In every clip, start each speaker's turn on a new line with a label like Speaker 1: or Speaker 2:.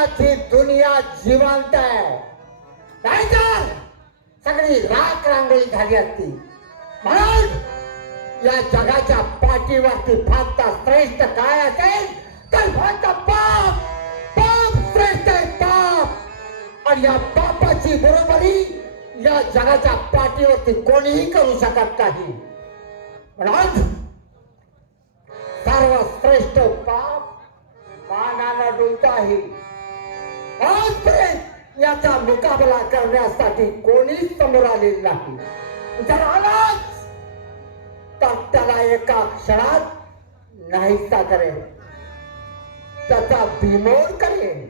Speaker 1: मनाची दुनिया जिवंत आहे. नाहीतर सगळी राख रांगोळी झाली असती. म्हणून या जगाच्या पाठीवरती फक्त श्रेष्ठ काय असेल तर फक्त पाप. पाप श्रेष्ठ आहे पाप. आणि या पापाची बरोबरी या जगाच्या पाठीवरती कोणीही करू शकत नाही. म्हणून सर्वश्रेष्ठ पाप मानाला डुलत आहे. आजपर्यंत याचा मुकाबला करण्यासाठी कोणीच समोर आलेलं नाही. जर आलाच तर त्याला एका क्षणात नाहीसा करेल त्याचा बिमोड करेल.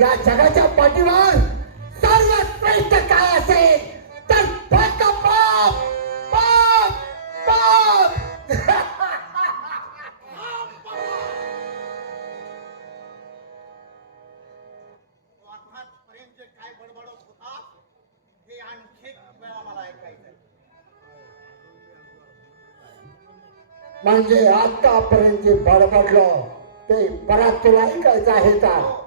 Speaker 1: या जगाच्या पाठीवर सर्वात श्रेष्ठ काय असेल तर फक्त म्हणजे आतापर्यंत जे बडबडलं ते परत तुला ऐकायचं आहे का?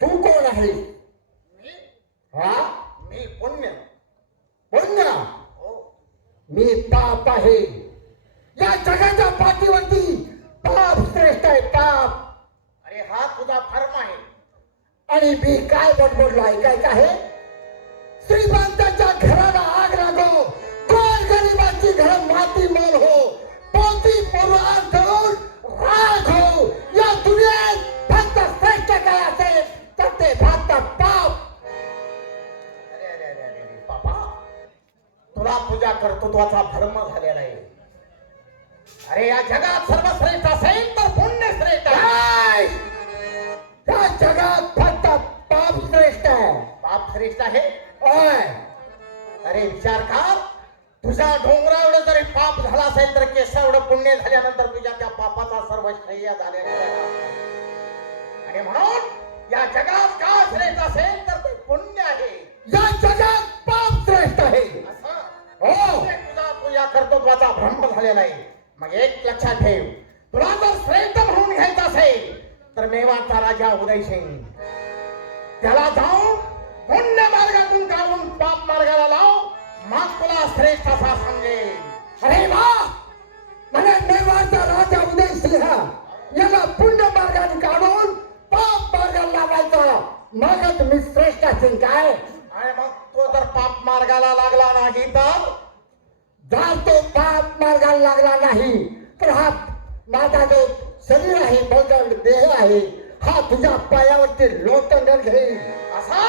Speaker 1: तू कोण आहे?
Speaker 2: मी?
Speaker 1: हा?
Speaker 2: मी पुण्य.
Speaker 1: पुण्य?
Speaker 2: हो.
Speaker 1: मी पाप आहे. या जगाच्या पाठीवरती पाप श्रेष्ठ आहे पाप.
Speaker 2: अरे हा तुझा धर्म आहे.
Speaker 1: आणि मी काय बडबडलो ऐकायचं आहे? श्रीमंताच्या घराला आग लागो. घर माती मोल हो पोती पुराण करून राग हो या दुनियेत फक्त श्रेष्ठ काय असेल तर ते फक्त पाप.
Speaker 2: अरे अरे अरे अरे अरे बाबा तुला तुझ्या कर्तृत्वाचा भ्रम झालेला आहे. अरे या जगात सर्वश्रेष्ठ असेल तर पुण्य श्रेष्ठ आहे.
Speaker 1: या जगात फक्त पाप श्रेष्ठ आहे.
Speaker 2: पाप श्रेष्ठ आहे? अरे विचार कर. तुझ्या डोंगरावढं जरी पाप झाला असेल तर केसावढं पुण्य झाल्यानंतर तुझ्या त्या पापाचा सर्व श्रेय झालेला. आणि म्हणून या जगात का श्रेष्ठ असेल तर ते पुण्य आहे.
Speaker 1: या जगात पाप श्रेष्ठ आहे. हो
Speaker 2: तुझा तुझ्या कर्तृत्वाचा भ्रम झालेला आहे. मग एक लक्षात ठेव. तुला जर श्रेष्ठ म्हणून घ्यायचं असेल तर मेवाडचा राजा उदयसिंग त्याला जाऊन पुण्य मार्गातून काढून पाप मार्गाला लाव. मग तुला श्रेष्ठ असा समजेल
Speaker 1: अरे वा! मला मेवाडचा राजा उदय सिंह याला पुण्य मार्गाने काढून पाप मार्गाला लावायचा मगच मी श्रेष्ठ असेल काय?
Speaker 2: आणि मग तो जर पाप मार्गाला लागला नाही तर?
Speaker 1: जर तो पाप मार्गाला लागला नाही तर हा माझा जो शरीर आहे बदल देह आहे हा तुझ्या पायावरती लोटंगण घेईल
Speaker 2: असा?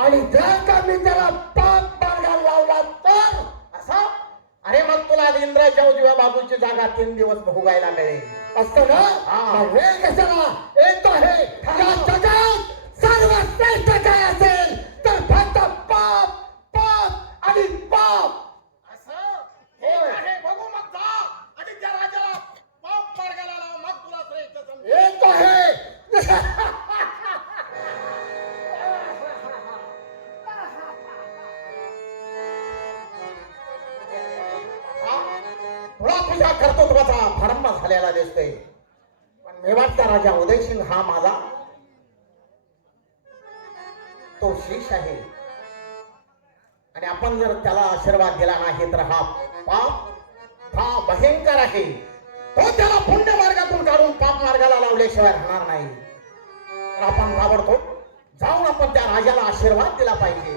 Speaker 1: आणि जर का मी त्याला पाप मार्गाला लावला तर
Speaker 2: असा अरे मग इंद्राच्या उजव्या बाजूची जागा तीन दिवस भोगायला मिळेल.
Speaker 1: असतं ना?
Speaker 2: हा.
Speaker 1: वेळ कशाला? येतो आहे या
Speaker 2: मेवाडचा राजा उदयसिंग हा माझा तो शिष आहे. आणि आपण जर त्याला आशीर्वाद दिला नाही तर हा पाप हा भयंकर आहे. तो त्याला पुण्य मार्गातून काढून पाप मार्गाला लावल्याशिवाय राहणार नाही. तर आपण घाबरतो. जाऊन आपण त्या राजाला आशीर्वाद दिला पाहिजे.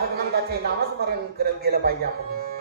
Speaker 2: भगवंताचे नामस्मरण करत गेलं पाहिजे आपण.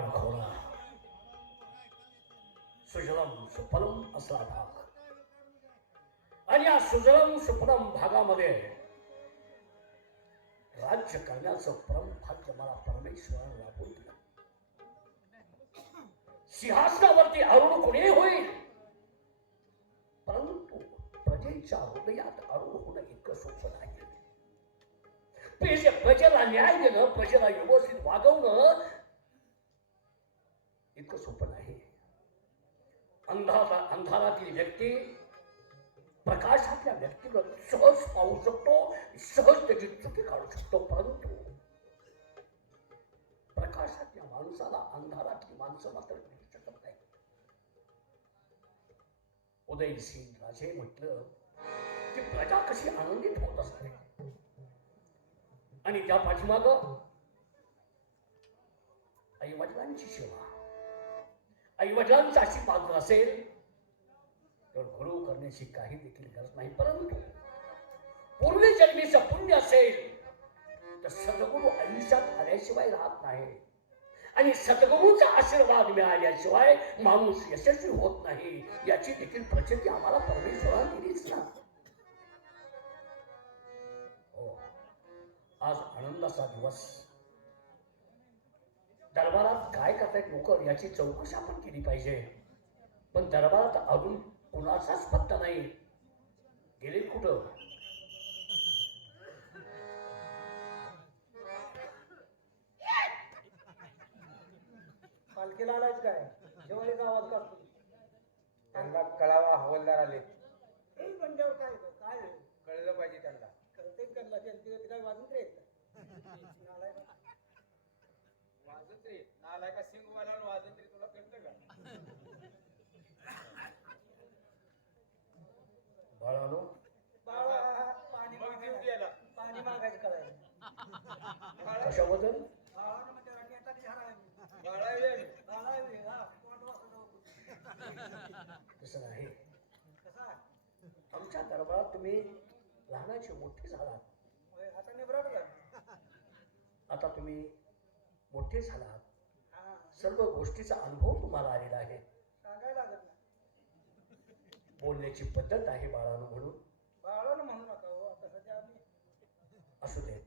Speaker 3: मेवाड खोरा सुजलम सुफलम असा भाग। आणि या सुजलम सुफलम भागामध्ये राज्य करण्याचं परम भाग्य मला परमेश्वराने लाभून दिलं. सिंहासनावरती अरुण कुणी होईल? परंतु प्रजेच्या हृदयात अरुण होणं इतकं सोपं नाही प्रजेला न्याय देणं प्रजेला व्यवस्थित वागवणं इतकं सोपं नाही. अंधारा अंधारातील व्यक्ती प्रकाशातल्या व्यक्तीला सहज पाहू शकतो सहज त्याची चुकी काढू शकतो परंतु प्रकाशातल्या माणसाला अंधारातली माणसं मात्र मिळू शकत नाही. उदयसिंग राजे म्हटलं की प्रजा कशी आनंदित होत असते? आणि त्या पाठीमाग आई वडिलांची सेवा. आई वडिलांचा आशीर्वाद असेल तर गुरु करण्याची काही देखील गरज नाही. परंतु पूर्वी जन्मीचं पुण्य असेल तर सद्गुरू आयुष्यात आल्याशिवाय राहत नाही. आणि सद्गुरूचा आशीर्वाद मिळाल्याशिवाय माणूस यशस्वी होत नाही याची देखील प्रचिती आम्हाला परमेश्वराने दिलीच ना. हो. आज आनंदाचा दिवस. दरबारात काय करतायत लोक? याची चौकशी आपण केली पाहिजे. पण दरबारात अजून कुणाचाच पत्ता नाही. गेले कुठं?
Speaker 4: पालखीला आलायच काय? जेवणीचा आवाज काढतो.
Speaker 5: त्यांना कळावा हवालदार आले
Speaker 4: म्हणजे काय काय?
Speaker 5: कळलं पाहिजे त्यांना.
Speaker 4: कळते करला त्यांची काय वाजून रे
Speaker 5: वाजत का सिंग वाला वाजत रे तुला कळतं का?
Speaker 3: बाळानो
Speaker 4: पाणी
Speaker 5: मग जीव
Speaker 4: मागायचं
Speaker 5: गेला
Speaker 4: पाणी मागायचं करायला
Speaker 3: कशाबद्दल?
Speaker 5: बाळा ये.
Speaker 3: तसं नाही. आमच्या दरबारात तुम्ही लहानाचे मोठे झालात.
Speaker 4: आता निबराट झालं.
Speaker 3: आता तुम्ही मोठे झालात.
Speaker 4: हा
Speaker 3: सर्व गोष्टीचा अनुभव तुम्हाला आलेला आहे.
Speaker 4: सांगायला लागत नाही.
Speaker 3: बोलण्याची पद्धत आहे बाळानो म्हणून.
Speaker 4: बाळानं म्हणू नका हो आता सध्या आम्ही
Speaker 3: असू दे.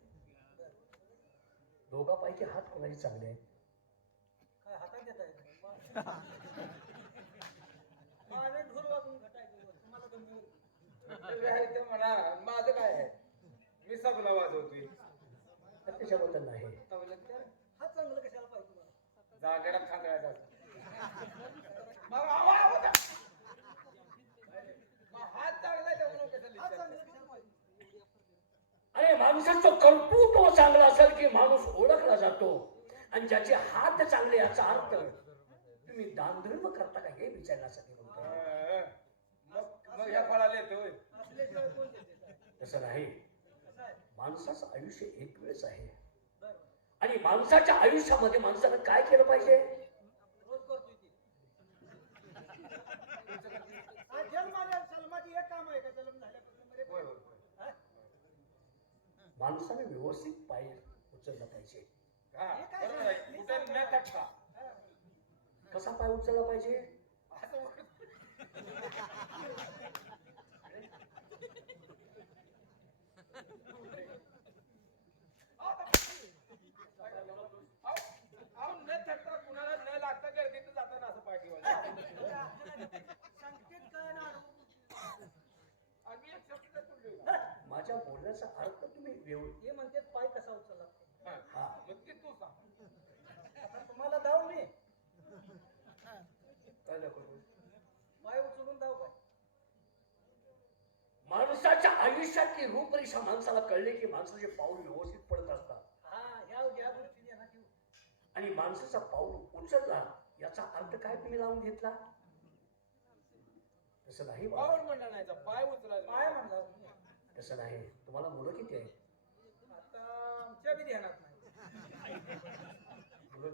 Speaker 3: दोघापैकी हात कोणाचे चांगले आहेत?
Speaker 4: काय हातात आहे माझे ढोल वाजून घटायचे तुम्हाला कमी
Speaker 5: तुझं आहे ते म्हणा. माझं काय आहे? मी सगळं वाजवतोय.
Speaker 3: त्याच्याबद्दल नाही
Speaker 5: तबल्यात काय?
Speaker 4: हा चांगलं कशाला पाहिजे
Speaker 5: जागेला खांदळायचा मग आवा- मग हात चांगला त्यामुळे कसं
Speaker 4: हा? चांगलं
Speaker 3: माणसाचं कर्तृत्व असेल की माणूस ओळखला जातो. आणि ज्याचे हात चांगले याचा अर्थ तुम्ही दानधर्म करता का हे विचारण्यासाठी म्हणतो.
Speaker 5: हं. मग मग ह्या फळाला येतोय.
Speaker 3: तसं नाही. माणसाचं आयुष्य एक वेळच आहे. आणि माणसाच्या आयुष्यामध्ये माणसानं काय केलं पाहिजे? माणसाने व्यवस्थित पाय उचलला पाहिजे. कसा पाय उचलला पाहिजे
Speaker 5: असं वगैरे. अहो, अहो, न थकता कुणाला न लागता गर्दीत जाताना असं पाय ठेवायचं.
Speaker 4: संकेत काय ना
Speaker 5: आम्ही एक शब्द बोललोय.
Speaker 3: माझ्या बोलण्याचा व्यव
Speaker 4: हे म्हणते पाय कसा उचलला
Speaker 5: हा,
Speaker 3: हा.
Speaker 5: मग ते तू सांग.
Speaker 4: आता तुम्हाला जाऊ मी.
Speaker 3: कळलं करू
Speaker 4: सोडून जाऊ काय
Speaker 3: माणसाच्या आयुष्यातली रूपरेषा माणसाला कळले की माणसाचे पाऊल व्यवस्थित पडत असतात.
Speaker 4: हा ह्या ज्या
Speaker 3: आणि माणसाचा पाऊल उचलला याचा अर्थ काय तुम्ही लावून घेतला? तसं नाही बाबा.
Speaker 4: पाऊल म्हणला नाही तर पाय उचलायचा. पाय म्हणला.
Speaker 3: तसं नाही. तुम्हाला मुलं किती आहे
Speaker 4: ध्यानात नाही.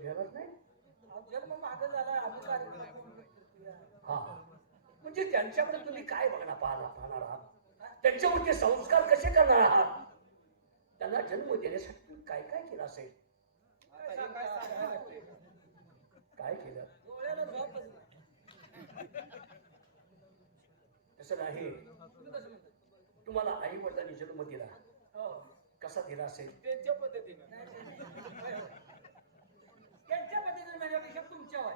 Speaker 3: ध्यानात नाही?
Speaker 4: अहो, जन्म मागं झाला आम्ही कार्यक्रम.
Speaker 3: हा. म्हणजे त्यांच्याकडे तुम्ही काय बघणार पाहणार पाहणार आहात? त्यांच्यावरती संस्कार कसे करणार आहात? त्यांना जन्म देण्यासाठी तुम्ही काय काय केलं असेल?
Speaker 4: काय
Speaker 3: केलं. तसं नाही? तुम्हाला आई वडिलांनी जन्म दिला.
Speaker 4: हो.
Speaker 3: कसा दिला असेल?
Speaker 4: त्यांच्या पद्धतीनं. त्यांच्या पद्धतीने म्हणण्यापेक्षा तुमच्या वाय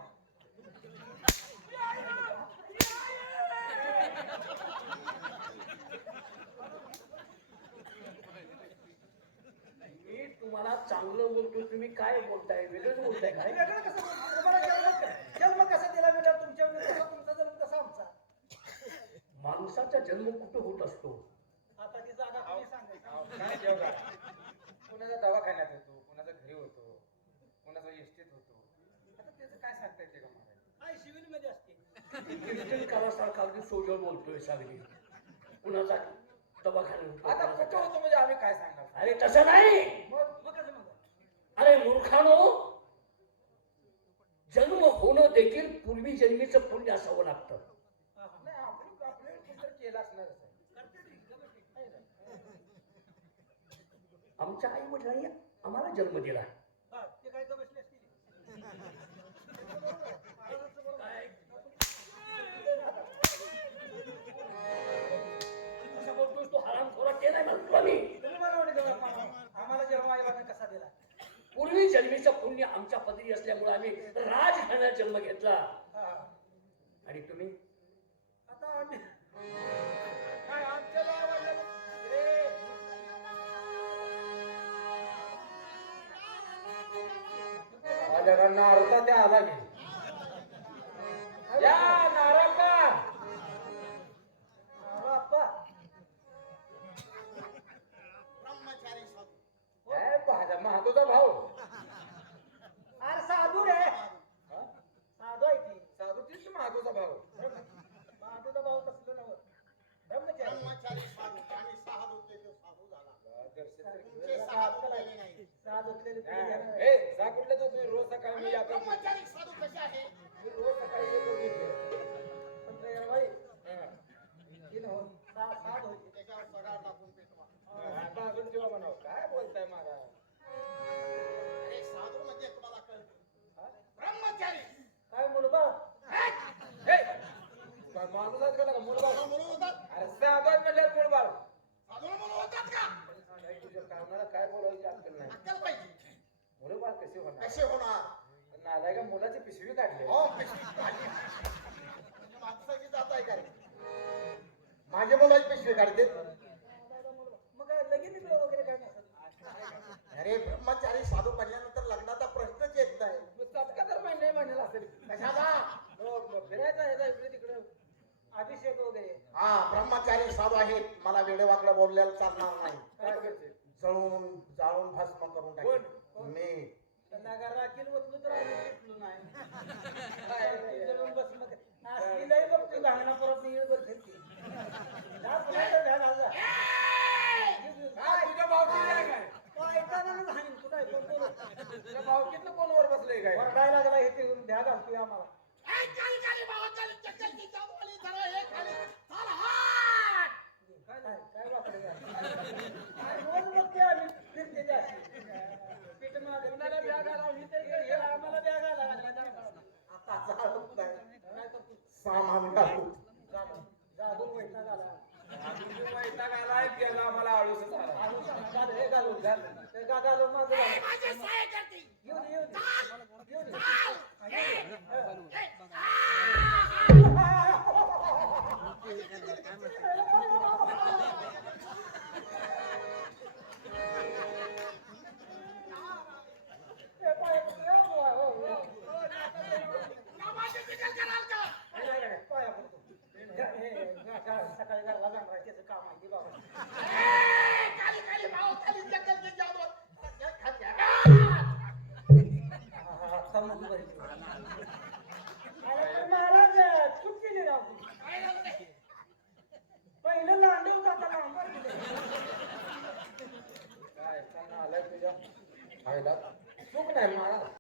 Speaker 3: मी तुम्हाला चांगलं बोलतो तुम्ही काय बोलताय? वेगळंच बोलताय काय
Speaker 4: वेगळं कसं बोलतो? तुम्हाला जन्म कसा दिला बेटा? तुमच्या तुमचा जन्म कसा आमचा?
Speaker 3: माणसाचा जन्म कुठं होत असतो?
Speaker 4: आता ती जागा तुम्ही सांगायची.
Speaker 5: काय जेवढा कुणाचा दवाखान्यात होतो कुणाचा घरी होतो कुणाचा इष्टीत होतो आता त्याचं काय सांगता येते का मला
Speaker 4: काय सिव्हिलमध्ये असते
Speaker 3: कीर्तन करासारखा अगदी सोजवळ बोलतोय सागरी. कुणाचा
Speaker 5: आता कुठं. होतो म्हणजे आम्ही काय सांगणार?
Speaker 3: अरे तसं नाही.
Speaker 5: मग
Speaker 4: मग कसं म्हणता
Speaker 3: अरे मूर्खानो जन्म होणं देखील पूर्वी जन्मीचं पुण्य असावं लागतं.
Speaker 5: नाही आपण कुठं केलं ना?
Speaker 3: आमच्या आई वडिलांनी आम्हाला जन्म दिला.
Speaker 4: हा, ते काय का बसले असतील
Speaker 3: पूर्वी जन्मीचं पुण्य आमच्या पदरी असल्यामुळे आम्ही राजघराण्यात जन्म घेतला. आणि तुम्ही?
Speaker 4: आता आम्ही काय आमच्या गावाला रे
Speaker 5: माझ्या नारदा त्या आला की. ए जा कुठलं तर तुम्ही रोज सकाळी मी
Speaker 2: आणि
Speaker 5: याकडे
Speaker 2: ब्रह्मचारी साधू कसे आहे?
Speaker 5: मी रोज सकाळी कसे होणार. नालाय का मुलाची पिशवी काढली.
Speaker 2: हो पिशवी काढली. म्हणजे माणसाची जात आहे का? रे? माझ्या मुलाची पिशवी काढते.
Speaker 4: मग काय बिगीन वगैरे काय नसतं?
Speaker 2: अरे ब्रह्मचारी साधू बनल्यानंतर लग्नाचा प्रश्नच येत नाही.
Speaker 5: चटका तर असेल.
Speaker 2: कशाला
Speaker 5: हो, मग
Speaker 4: फिरायचा यायचा इकडे तिकडे. अभिषेक वगैरे.
Speaker 2: हा ब्रह्मचारी साधू आहेत. मला वेडे वाकडं बोललेलं चालणार नाही.
Speaker 5: काय
Speaker 2: जळून जाळून भस्म करून टाकेल. मी.
Speaker 4: नगर राखील ओतलो तर आम्ही पेटलो नाही. जळून बस मग बघ तू परत नाही येईल जा पुन्हा तर घ्या घाल जा.
Speaker 5: काय तुझ्या भावकीत आहे काय?
Speaker 4: तो ऐकायला ना घालीन तू काय कोण बोलत?
Speaker 5: तुझ्या भावकीतलं कोणवर बसलंय काय?
Speaker 4: वरडायला लागला हे ते द्या घालतोय आम्हाला.
Speaker 2: घाल.
Speaker 4: येऊ